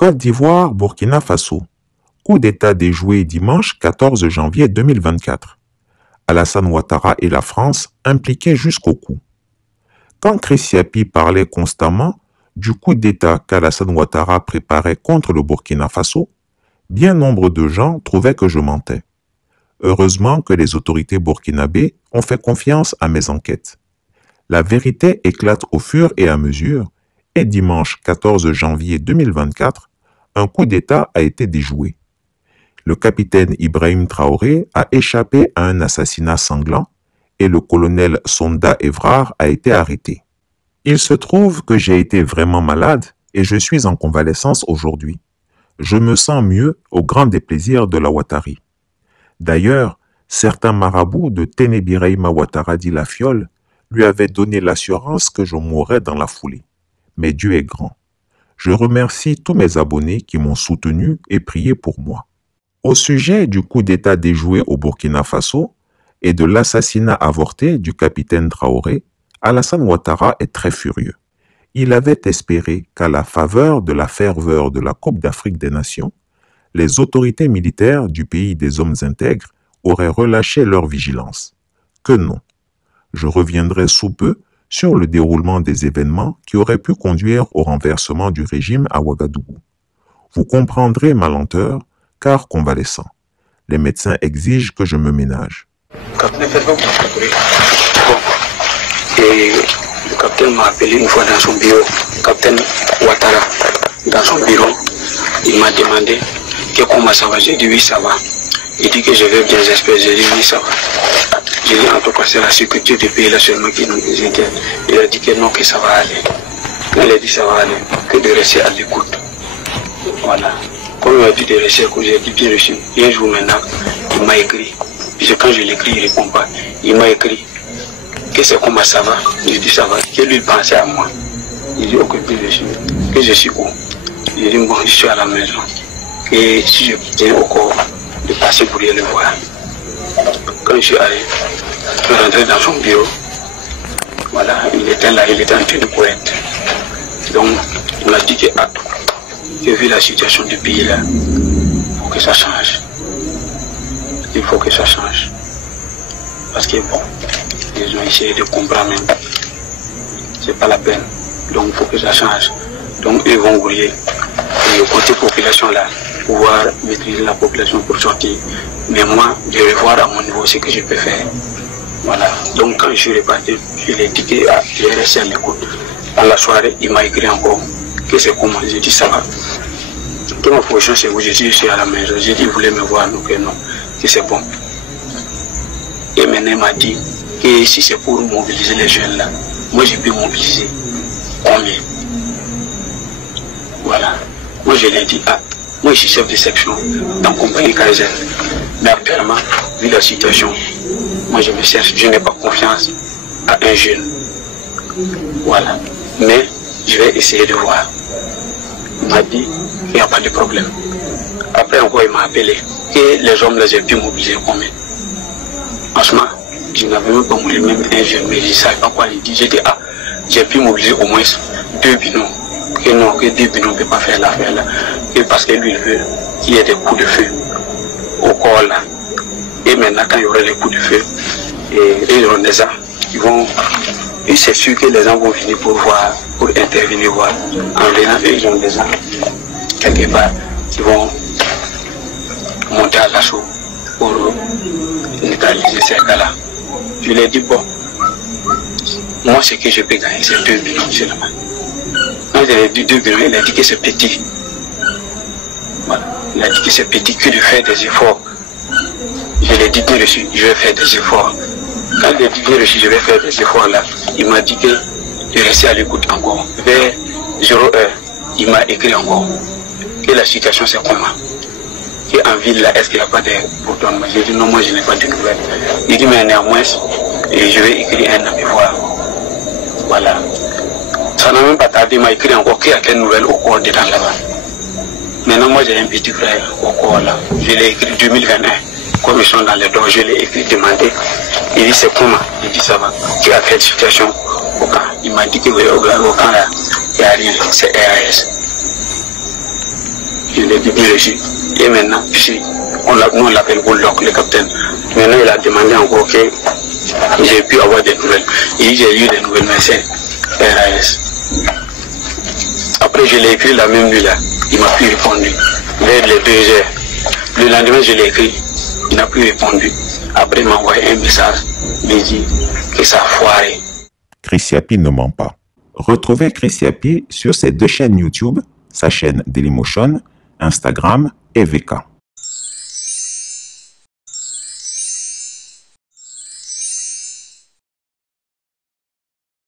Côte d'Ivoire, Burkina Faso. Coup d'État déjoué dimanche 14 janvier 2024. Alassane Ouattara et la France impliqués jusqu'au cou. Quand Chris Yapi parlait constamment du coup d'État qu'Alassane Ouattara préparait contre le Burkina Faso, bien nombre de gens trouvaient que je mentais. Heureusement que les autorités burkinabées ont fait confiance à mes enquêtes. La vérité éclate au fur et à mesure, et dimanche 14 janvier 2024, un coup d'État a été déjoué. Le capitaine Ibrahim Traoré a échappé à un assassinat sanglant et le colonel Sonda Evrard a été arrêté. Il se trouve que j'ai été vraiment malade et je suis en convalescence aujourd'hui. Je me sens mieux au grand déplaisir de la Ouattari. D'ailleurs, certains marabouts de Ténébiraïma Ouattara dit la Fiole lui avaient donné l'assurance que je mourrais dans la foulée. Mais Dieu est grand. Je remercie tous mes abonnés qui m'ont soutenu et prié pour moi. Au sujet du coup d'État déjoué au Burkina Faso et de l'assassinat avorté du capitaine Traoré, Alassane Ouattara est très furieux. Il avait espéré qu'à la faveur de la ferveur de la Coupe d'Afrique des Nations, les autorités militaires du pays des hommes intègres auraient relâché leur vigilance. Que non. Je reviendrai sous peu sur le déroulement des événements qui auraient pu conduire au renversement du régime à Ouagadougou. Vous comprendrez ma lenteur, car convalescent. Les médecins exigent que je me ménage. Et le capitaine m'a appelé une fois dans son bureau, capitaine Ouattara, dans son bureau. Il m'a demandé comment ça va. J'ai dit oui, ça va. Il dit que je vais bien, j'espère. J'ai dit oui, ça va. J'ai dit en tout cas, c'est la sécurité du pays là seulement qui nous inquiète. Il a dit que non, que ça va aller. Quand il a dit ça va aller, que de rester à l'écoute. Voilà. Comme il a dit de rester à l'écoute, j'ai dit bien reçu. Et un jour maintenant, il m'a écrit. Et quand je l'écris, il ne répond pas. Il m'a écrit que c'est comment ça va. J'ai dit ça va. Que lui pensait à moi. Il dit ok, bien reçu. Que je suis où? J'ai dit bon, je suis à la maison. Et si je tiens au corps de passer pour aller le voir. Quand je suis allé, je suis rentré dans son bureau. Voilà, il était là, il était en tenue poète. Donc, il m'a dit que j'ai vu la situation du pays là. Il faut que ça change. Il faut que ça change. Parce que bon, ils ont essayé de comprendre même. C'est pas la peine. Donc, il faut que ça change. Donc, ils vont gouiller. Et le côté population là, pouvoir maîtriser la population pour sortir. Mais moi, je vais voir à mon niveau ce que je peux faire. Voilà. Donc quand je suis reparti, je l'ai dit que je vais rester à l'écoute. Dans la soirée, il m'a écrit encore que c'est comment. J'ai dit ça va. Toute ma position c'est où je suis à la maison. J'ai dit, il voulait me voir, donc non, que c'est bon. Et maintenant il m'a dit que si c'est pour mobiliser les jeunes là, moi je peux mobiliser. Combien? Voilà. Moi je l'ai dit, moi je suis chef de section dans la compagnie Kaiser. Mais actuellement, vu la situation, moi je me cherche, je n'ai pas confiance à un jeune. Voilà. Mais je vais essayer de voir. Il m'a dit qu'il n'y a pas de problème. Après encore, il m'a appelé. Et les hommes là, j'ai pu mobiliser combien? Franchement, je n'avais même pas mobilisé même un jeune, mais je ne savais pas quoi il dit. J'ai dit, j'ai pu mobiliser au moins 2 binômes. Que non, que 2 binômes ne peuvent pas faire l'affaire là. Et parce que lui, il veut qu'il y ait des coups de feu au corps là. Et maintenant, quand il y aura les coups de feu, et ils auront des armes, et c'est sûr que les gens vont venir pour voir, pour intervenir voir. En venant, ils ont des armes, quelque part, qui vont monter à l'assaut pour neutraliser ces cas-là. Je lui ai dit, bon, moi, ce que je peux gagner, c'est 2 binômes seulement. Quand il a dit 2 binômes, il a dit que c'est petit. Voilà. Il a dit que c'est petit, que de faire des efforts. Je l'ai dit bien reçu, je vais faire des efforts. Quand il a dit bien reçu, je vais faire des efforts là, il m'a dit que de rester à l'écoute encore. Vers 0h, il m'a écrit encore que la situation c'est comment. Et en ville là, est-ce qu'il n'y a pas de bourdonnement? J'ai dit non, moi je n'ai pas de nouvelles. Il dit mais néanmoins, et je vais écrire un ami voir. Voilà. Ça n'a même pas tardé, il m'a écrit encore qu'il y a quelle nouvelle au corps dedans là-bas. Maintenant moi j'ai un petit frère au corps là. Je l'ai écrit 2021. Comme ils sont dans les dons, je l'ai écrit, demandé. Il dit c'est comment? Il dit ça va. Tu as quelle situation au camp? Il m'a dit que au camp là, il n'y a rien, c'est RAS. Je l'ai bien reçu. Et maintenant, nous on l'appelle Bulldog, le capitaine. Maintenant, il a demandé encore que j'ai pu avoir des nouvelles. Et j'ai eu des nouvelles, mais c'est RAS. Après, je l'ai écrit la même nuit là. Il m'a plus répondu. Vers les 2 heures. Le lendemain, je l'ai écrit. Il n'a plus répondu. Après, il m'a envoyé un message. Il m'a dit que ça a foiré. Chris Yapi ne ment pas. Retrouvez Chris Yapi sur ses 2 chaînes YouTube, sa chaîne Dailymotion, Instagram et VK.